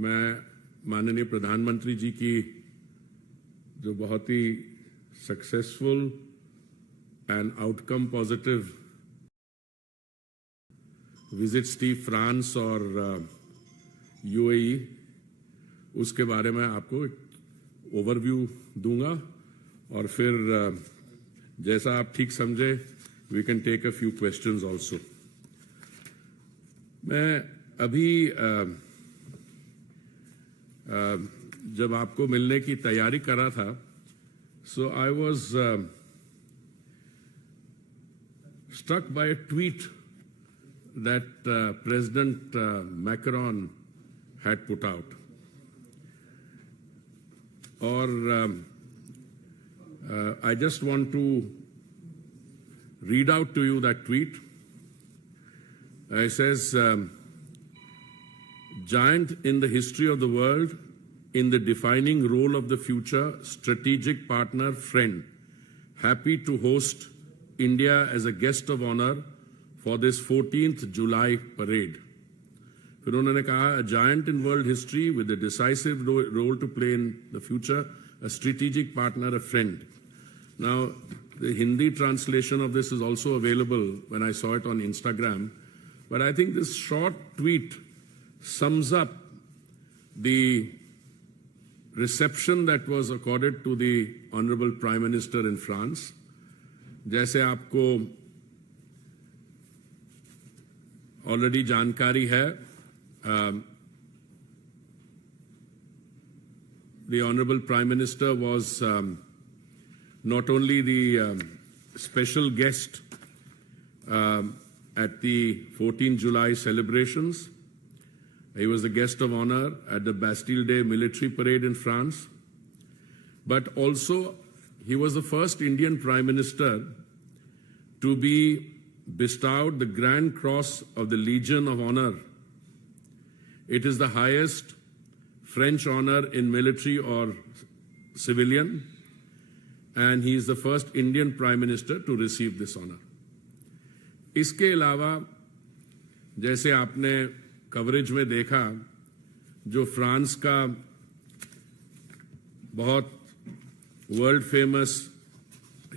मैं माननीय प्रधानमंत्री जी की जो बहुत ही successful and outcome positive visits थी फ्रांस और यूएई, उसके बारे में आपको एक ओवरव्यू दूंगा और फिर जैसा आप ठीक समझे we can take a few questions also. मैं अभी जब आपको मिलने की तैयारी कर रहा था, so I was struck by a tweet that President Macron had put out. Or I just want to read out to you that tweet. It says, giant in the history of the world, in the defining role of the future, strategic partner, friend, happy to host India as a guest of honor for this 14th July parade. फिर उन्होंने कहा, a giant in world history with a decisive role to play in the future, a strategic partner, a friend. Now, the Hindi translation of this is also available when I saw it on Instagram, but I think this short tweet sums up the reception that was accorded to the Honorable Prime Minister in France. जैसे आपको already जानकारी है, the Honorable Prime Minister was not only the special guest at the 14th July celebrations, he was the guest of honor at the Bastille Day military parade in France, but also he was the first Indian Prime Minister to be bestowed the Grand Cross of the Legion of Honor. It is the highest French honor in military or civilian, and he is the first Indian Prime Minister to receive this honor. इसके अलावा जैसे आपने coverage में देखा, जो France का बहुत world famous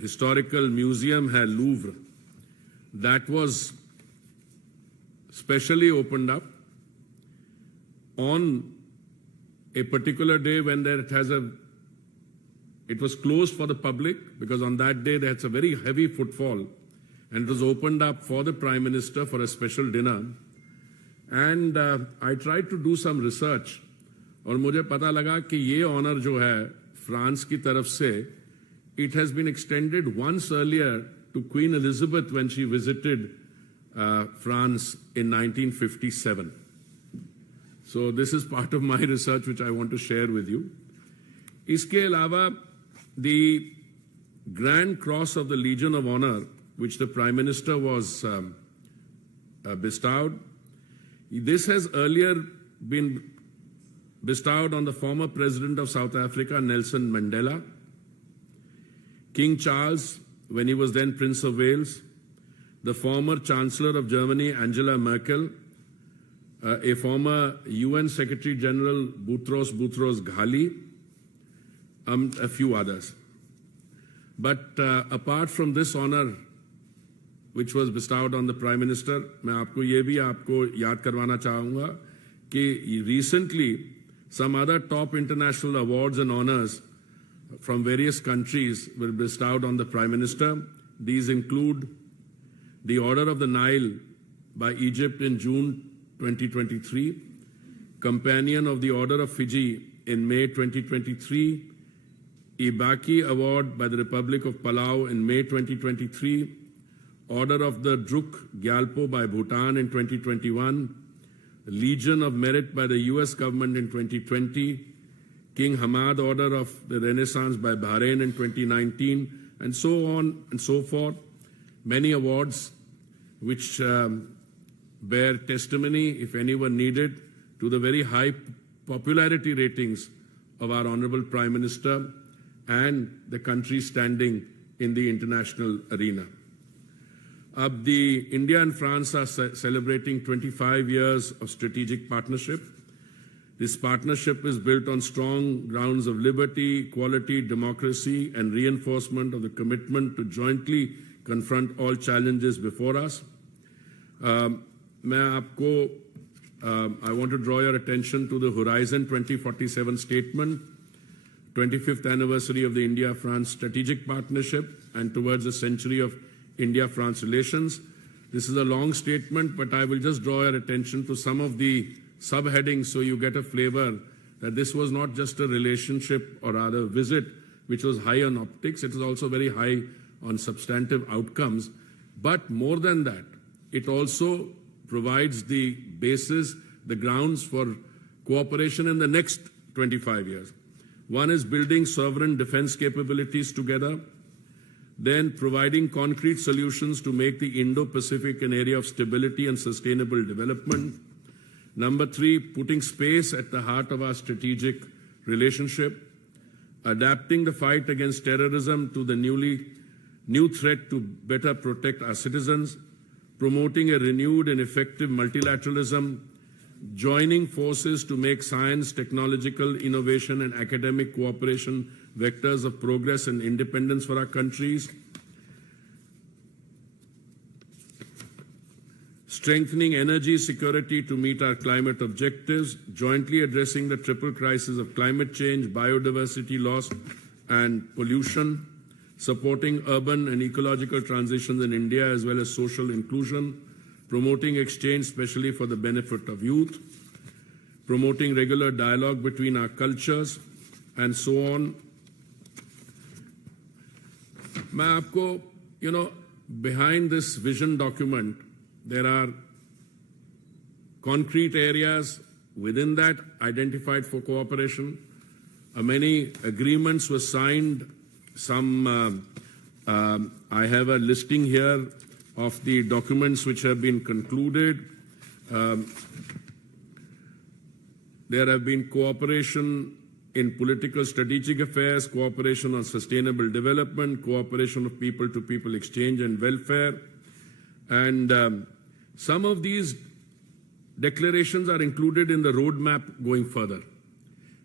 historical museum है Louvre, that was specially opened up on a particular day when it was closed for the public because on that day there was a very heavy footfall, and it was opened up for the Prime Minister for a special dinner. And I tried to do some research और मुझे पता लगा कि ये honour जो है France की तरफ से, it has been extended once earlier to Queen Elizabeth when she visited France in 1957. So this is part of my research which I want to share with you. इसके अलावा the Grand Cross of the Legion of Honor, which the Prime Minister was bestowed, this has earlier been bestowed on the former President of South Africa, Nelson Mandela, King Charles, when he was then Prince of Wales, the former Chancellor of Germany, Angela Merkel, a former UN Secretary General, Boutros Ghali, a few others. But apart from this honor, which was bestowed on the Prime Minister, मैं आपको ये भी आपको याद करवाना चाहूँगा कि recently some other top international awards and honors from various countries were bestowed on the Prime Minister. These include the Order of the Nile by Egypt in June 2023, Companion of the Order of Fiji in May 2023, Ibaki Award by the Republic of Palau in May 2023, Order of the Druk Gyalpo by Bhutan in 2021, Legion of Merit by the US government in 2020, King Hamad Order of the Renaissance by Bahrain in 2019, and so on and so forth. Many awards which bear testimony, if anyone needed, to the very high popularity ratings of our Honorable Prime Minister and the country's standing in the international arena. India and France are celebrating 25 years of strategic partnership. This partnership is built on strong grounds of liberty, equality, democracy, and reinforcement of the commitment to jointly confront all challenges before us. I want to draw your attention to the Horizon 2047 statement, 25th anniversary of the India-France strategic partnership, and towards a century of India-France relations. This is a long statement, but I will just draw your attention to some of the subheadings so you get a flavor that this was not just a relationship or rather visit which was high on optics, it was also very high on substantive outcomes. But more than that, it also provides the basis, the grounds for cooperation in the next 25 years. One is building sovereign defense capabilities together, then providing concrete solutions to make the Indo-Pacific an area of stability and sustainable development. Number three, putting space at the heart of our strategic relationship, adapting the fight against terrorism to the new threat to better protect our citizens, promoting a renewed and effective multilateralism, joining forces to make science, technological innovation, and academic cooperation vectors of progress and independence for our countries, strengthening energy security to meet our climate objectives, jointly addressing the triple crisis of climate change, biodiversity loss, and pollution, supporting urban and ecological transitions in India as well as social inclusion, promoting exchange especially for the benefit of youth, promoting regular dialogue between our cultures, and so on. मैं आपको, behind this vision document, there are concrete areas within that identified for cooperation. Many agreements were signed. Some, I have a listing here of the documents which have been concluded. There have been cooperation in political strategic affairs, cooperation on sustainable development, cooperation of people-to-people exchange and welfare. And some of these declarations are included in the roadmap going further.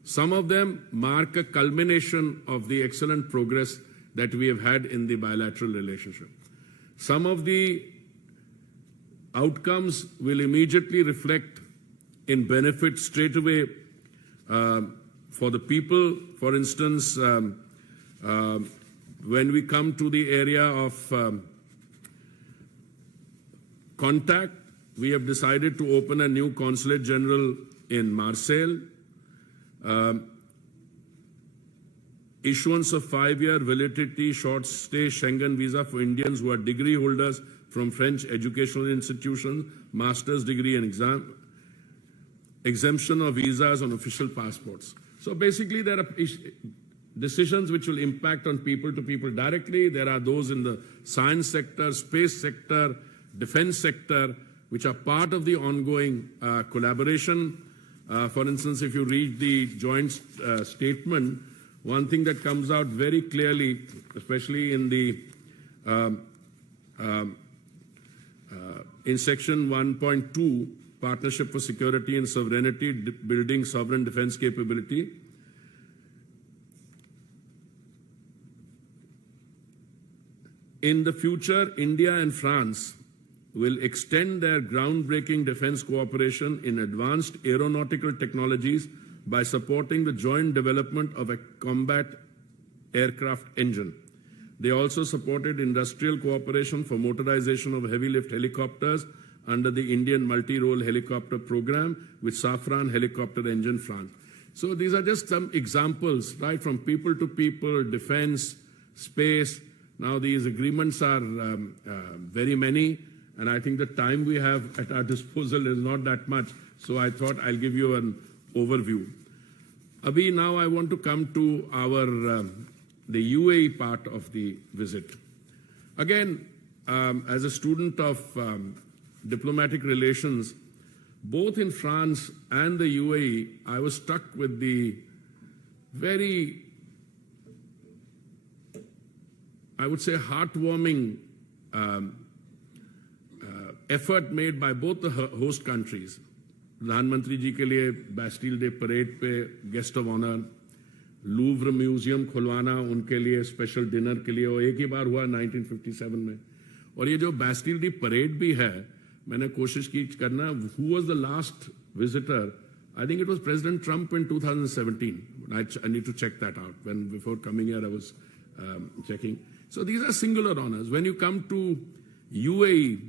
Some of them mark a culmination of the excellent progress that we have had in the bilateral relationship. Some of the outcomes will immediately reflect in benefit straight away for the people. For instance, when we come to the area of contact, we have decided to open a new consulate general in Marseille. Issuance of 5-year validity short-stay Schengen visa for Indians who are degree holders from French educational institutions, master's degree and exam, exemption of visas on official passports. So basically there are decisions which will impact on people-to-people directly. There are those in the science sector, space sector, defense sector, which are part of the ongoing collaboration. For instance, if you read the joint statement, one thing that comes out very clearly, especially in the in section 1.2, Partnership for Security and Sovereignty, building sovereign defense capability. In the future, India and France will extend their groundbreaking defense cooperation in advanced aeronautical technologies by supporting the joint development of a combat aircraft engine. They also supported industrial cooperation for motorization of heavy-lift helicopters under the Indian multi-role helicopter program with Safran helicopter engine France. So these are just some examples, right, from people to people, defense, space. Now these agreements are very many, and I think the time we have at our disposal is not that much. So I thought I'll give you an overview. Abhi, now I want to come to our the UAE part of the visit. Again, as a student of diplomatic relations, both in France and the UAE, I was struck with the very, I would say, heartwarming effort made by both the host countries. प्रधानमंत्री जी के लिए Bastille Day parade पे guest of honour, Louvre museum खुलवाना उनके लिए special dinner के लिए, और एक ही बार हुआ 1957 में। और ये जो बैस्टिल डे परेड भी है, मैंने कोशिश की करना, who was the last visitor, I think it was President Trump in 2017. I need to check that out. When before coming here, I was checking. So these are singular honors. When you come to UAE,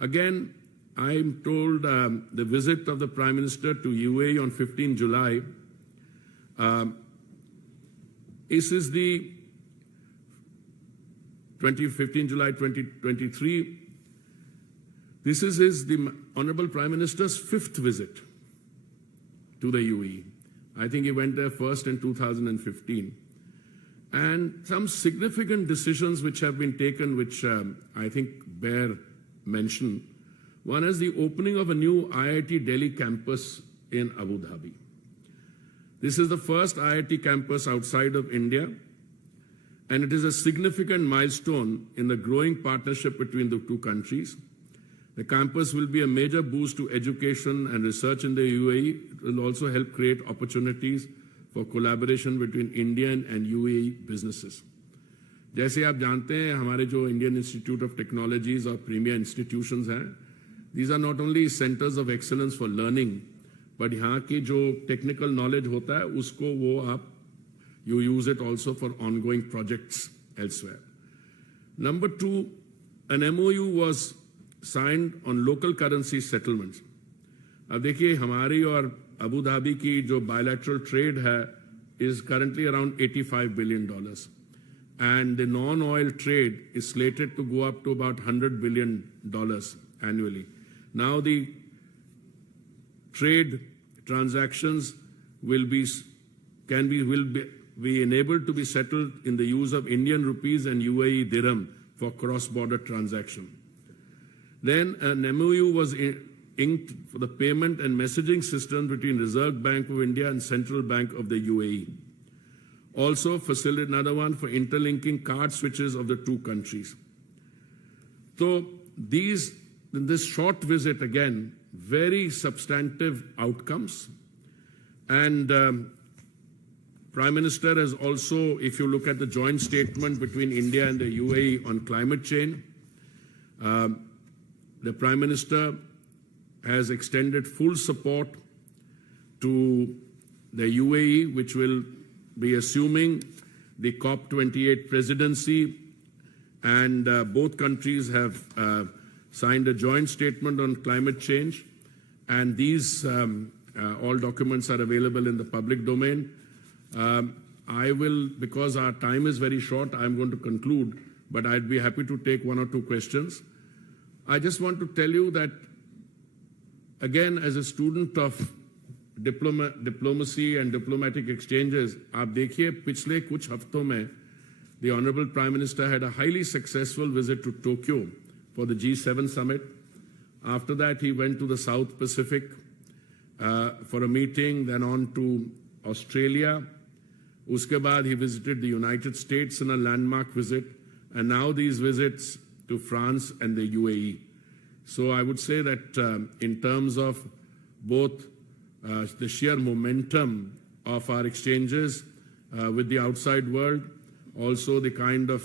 again, I'm told the visit of the Prime Minister to UAE on 15 July. This is the 15 July 2023. This is the Honorable Prime Minister's 5th visit to the UAE. I think he went there first in 2015. And some significant decisions which have been taken, which I think bear mention. One is the opening of a new IIT Delhi campus in Abu Dhabi. This is the first IIT campus outside of India, and it is a significant milestone in the growing partnership between the two countries. The campus will be a major boost to education and research in the UAE. It will also help create opportunities for collaboration between Indian and UAE businesses. जैसे आप जानते हैं, हमारे जो Indian Institute of Technologies और premier institutions हैं, these are not only centers of excellence for learning, but यहाँ की जो technical knowledge होता है, उसको वो आप you use it also for ongoing projects elsewhere. Number 2, an MOU was signed on local currency settlements. अब देखिए, हमारी और अबू धाबी की जो bilateral trade है is currently around $85 billion, and the non-oil trade is slated to go up to about $100 billion annually. Now the trade transactions will be enabled to be settled in the use of Indian rupees and UAE dirham for cross-border transaction. Then an MOU was inked for the payment and messaging system between Reserve Bank of India and Central Bank of the UAE. Also facilitated another one for interlinking card switches of the two countries. So in this short visit, again, very substantive outcomes. And Prime Minister has also, if you look at the joint statement between India and the UAE on climate change, the Prime Minister has extended full support to the UAE, which will be assuming the COP28 presidency, and both countries have signed a joint statement on climate change, and these all documents are available in the public domain. I will, because our time is very short, I'm going to conclude, but I'd be happy to take 1 or 2 questions. I just want to tell you that, again, as a student of diplomacy and diplomatic exchanges, आप देखिए पिछले कुछ हफ्तों में the Honorable Prime Minister had a highly successful visit to Tokyo for the G7 summit. After that, he went to the South Pacific for a meeting, then on to Australia. उसके बाद he visited the United States in a landmark visit, and now these visits to France and the UAE. So I would say that in terms of both the sheer momentum of our exchanges with the outside world, also the kind of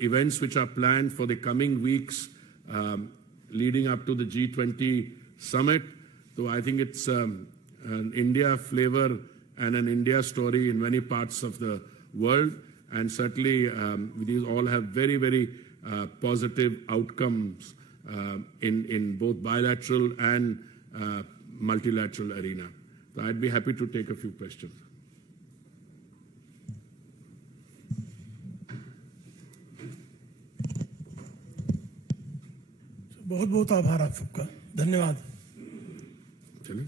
events which are planned for the coming weeks leading up to the G20 summit. So I think it's an India flavor and an India story in many parts of the world. And certainly these all have very, very positive outcomes in both bilateral and multilateral arena. So I'd be happy to take a few questions. बहुत बहुत आभार आप सबका, धन्यवाद। चलिए।